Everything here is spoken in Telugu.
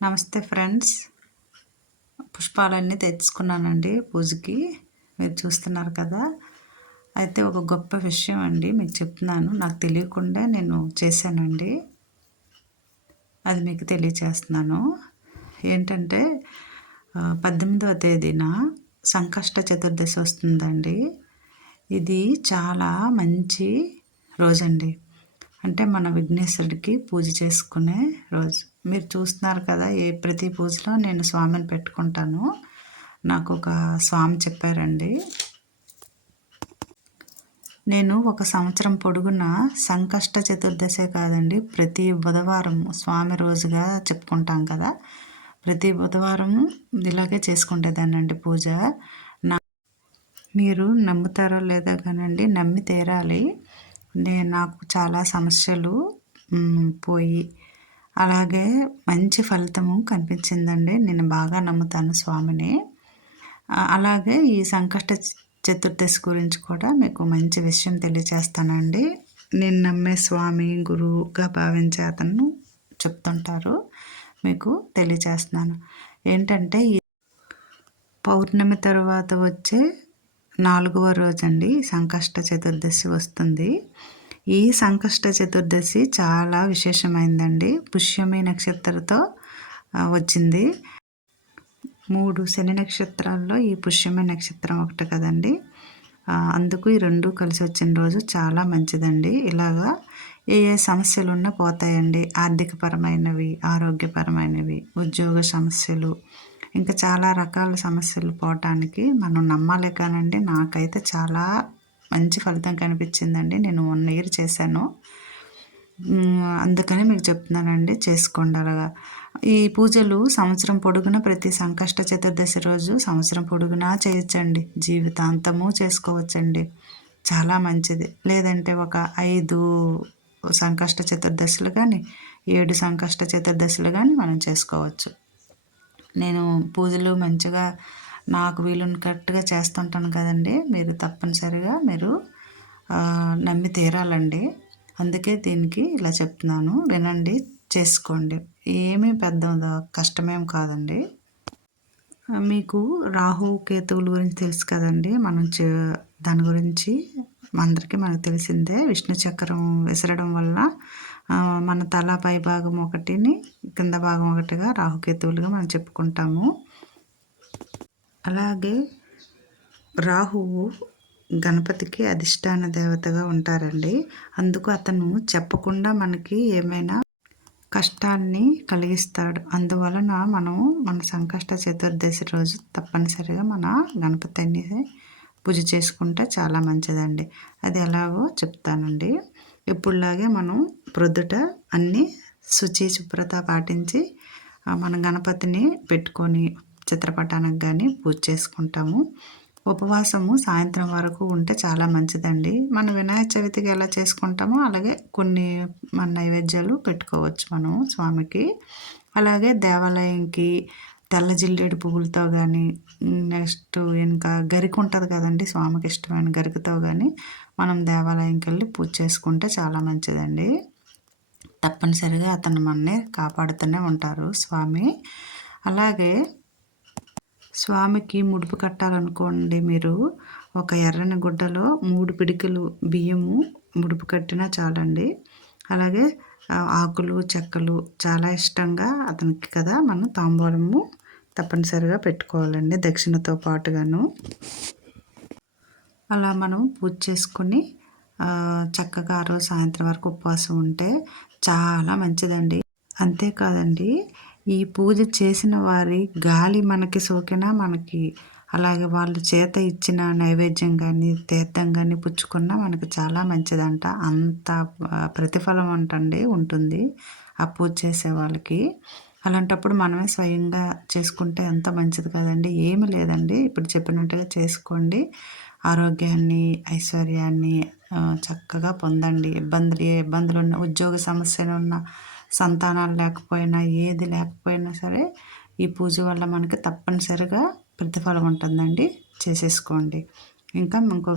నమస్తే ఫ్రెండ్స్. పుష్పాలన్నీ తెచ్చుకున్నానండి పూజకి. మీరు చూస్తున్నారు కదా! అయితే ఒక గొప్ప విషయం అండి మీకు చెప్తున్నాను. నాకు తెలియకుండా నేను చేశానండి. అది మీకు తెలియచేస్తున్నాను. ఏంటంటే 18వ తేదీన సంకష్ట చతుర్దశి వస్తుందండి. ఇది చాలా మంచి రోజండి. అంటే మన విఘ్నేశ్వరుడికి పూజ చేసుకునే రోజు. మీరు చూస్తున్నారు కదా! ప్రతి పూజలో నేను స్వామిని పెట్టుకుంటాను. నాకు ఒక స్వామి చెప్పారండి. నేను ఒక సంవత్సరం పొడుగునా సంకష్ట చతుర్దశే కాదండి, ప్రతి బుధవారం స్వామి రోజుగా చెప్పుకుంటాం కదా! ప్రతి బుధవారం ఇలాగే చేసుకునేదాన్నండి పూజ. నా మీరు నమ్ముతారో లేదో కానండి, నమ్మి తీరాలి. నాకు చాలా సమస్యలు పోయి అలాగే మంచి ఫలితము కనిపించిందండి. నేను బాగా నమ్ముతాను స్వామిని. అలాగే ఈ సంకష్ట చతుర్దశి గురించి కూడా మీకు మంచి విషయం తెలియచేస్తానండి. నేను నమ్మే స్వామి గురువుగా భావించే అతను చెప్తుంటారు, మీకు తెలియచేస్తున్నాను. ఏంటంటే ఈ పౌర్ణమి తర్వాత వచ్చే 4వ రోజండి సంకష్ట చతుర్దశి వస్తుంది. ఈ సంకష్ట చతుర్దశి చాలా విశేషమైందండి. పుష్యమి నక్షత్రంతో వచ్చింది. 3 శని నక్షత్రాల్లో ఈ పుష్యమి నక్షత్రం ఒకటి కదండి. అందుకు ఈ 2 కలిసి వచ్చిన రోజు చాలా మంచిదండి. ఇలాగా ఏ సమస్యలున్నా పోతాయండి. ఆర్థికపరమైనవి, ఆరోగ్యపరమైనవి, ఉద్యోగ సమస్యలు, ఇంకా చాలా రకాల సమస్యలు పోవటానికి మనం నమ్మాలే కానండి. నాకైతే చాలా మంచి ఫలితం కనిపించిందండి. నేను 1 ఇయర్ చేశాను. అందుకని మీకు చెప్తున్నానండి, చేసుకోండి అలాగా. ఈ పూజలు సంవత్సరం పొడుగునా ప్రతి సంకష్ట చతుర్దశి రోజు సంవత్సరం పొడుగునా చేయొచ్చండి. జీవితాంతము చేసుకోవచ్చండి. చాలా మంచిది. లేదంటే ఒక 5 సంకష్ట చతుర్దశులు కానీ, 7 సంకష్ట చతుర్దశులు కానీ మనం చేసుకోవచ్చు. నేను పూజలు మంచిగా నాకు వీలున్నట్టుగా చేస్తుంటాను కదండి. మీరు తప్పనిసరిగా నమ్మి తీరాలండి. అందుకే దీనికి ఇలా చెప్తున్నాను. వినండి, చేసుకోండి. ఏమీ పెద్ద కష్టమేం కాదండి. మీకు రాహు కేతువుల గురించి తెలుసు కదండి. దాని గురించి అందరికీ మనకు తెలిసిందే. విష్ణు చక్రం విసరడం వల్ల మన తల పై భాగం ఒకటిని, కింద భాగం ఒకటిగా రాహుకేతువులుగా మనం చెప్పుకుంటాము. అలాగే రాహువు గణపతికి అధిష్టాన దేవతగా ఉంటారండి. అందుకు అతను చెప్పకుండా మనకి ఏమైనా కష్టాన్ని కలిగిస్తాడు. అందువలన మన సంకష్ట చతుర్దశి రోజు తప్పనిసరిగా మన గణపతిని పూజ చేసుకుంటే చాలా మంచిదండి. అది ఎలాగో చెప్తానండి. ఇప్పుడులాగే మనం ప్రొద్దుట అన్నీ శుభ్రత పాటించి మన గణపతిని పెట్టుకొని చిత్రపటానికి కానీ పూజ చేసుకుంటాము. ఉపవాసము సాయంత్రం వరకు ఉంటే చాలా మంచిదండి. మన వినాయక చవితికి ఎలా చేసుకుంటామో అలాగే కొన్ని మన నైవేద్యాలు పెట్టుకోవచ్చు మనం స్వామికి. అలాగే దేవాలయంకి తెల్ల జిల్లేడు పువ్వులతో కానీ, నెక్స్ట్ ఇంకా గరిక ఉంటుంది కదండి, స్వామికి ఇష్టమైన గరికతో కానీ మనం దేవాలయంకి వెళ్ళి పూజ చేసుకుంటే చాలా మంచిదండి. తప్పనిసరిగా అతను మనల్ని కాపాడుతూనే ఉంటారు స్వామి. అలాగే స్వామికి ముడుపు కట్టాలనుకోండి, మీరు ఒక ఎర్రని గుడ్డలో 3 పిడికిలు బియ్యము ముడుపు కట్టినా చాలండి. అలాగే ఆకులు, చెక్కలు చాలా ఇష్టంగా అతనికి కదా, మనం తాంబూలము తప్పనిసరిగా పెట్టుకోవాలండి దక్షిణతో పాటుగాను. అలా మనం పూజ చేసుకొని చక్కగా ఆ రోజు సాయంత్రం వరకు ఉపవాసం ఉంటే చాలా మంచిదండి. అంతేకాదండి, ఈ పూజ చేసిన వారి గాలి మనకి సోకినా మనకి, అలాగే వాళ్ళ చేత ఇచ్చిన నైవేద్యం కానీ, తీర్థం కానీ పుచ్చుకున్నా మనకి చాలా మంచిదంట. అంత ప్రతిఫలం అంటండి ఉంటుంది ఆ పూజ చేసే వాళ్ళకి. అలాంటప్పుడు మనమే స్వయంగా చేసుకుంటే ఎంత మంచిది కదండి. ఏమి లేదండి, ఇప్పుడు చెప్పినట్టుగా చేసుకోండి. ఆరోగ్యాన్ని, ఐశ్వర్యాన్ని చక్కగా పొందండి. ఏ ఇబ్బందులు ఉన్న, ఉద్యోగ సమస్యలు ఉన్న, సంతానాలు లేకపోయినా, ఏది లేకపోయినా సరే ఈ పూజ వల్ల మనకి తప్పనిసరిగా ప్రతిఫలం ఉంటుందండి. చేసేసుకోండి. ఇంకా ఇంకో